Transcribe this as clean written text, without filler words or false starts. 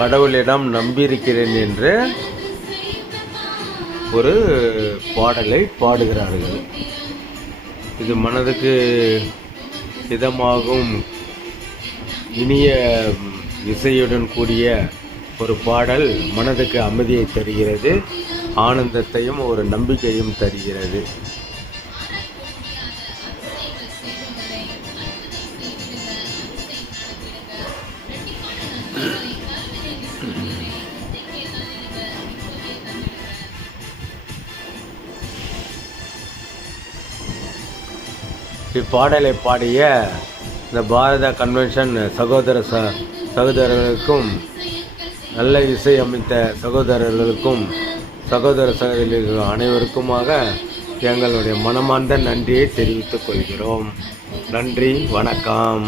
கடவுளிடம் நம்பியிருக்கிறேன் என்று ஒரு பாடலை பாடுகிறார்கள். இது மனதுக்கு இதமாகும் இனிய இசையுடன் கூடிய ஒரு பாடல் மனதுக்கு அமைதியை தருகிறது, ஆனந்தத்தையும் ஒரு நம்பிக்கையும் தருகிறது. இப்பாடலை பாடிய இந்த பாரத கன்வென்ஷன் சகோதரர்களுக்கும் நல்ல இசை அமைத்த சகோதரர்களுக்கும் சகோதர சகோதரிகள் அனைவருக்குமாக எங்களுடைய மனமார்ந்த நன்றியை தெரிவித்துக் கொள்கிறோம். நன்றி, வணக்கம்.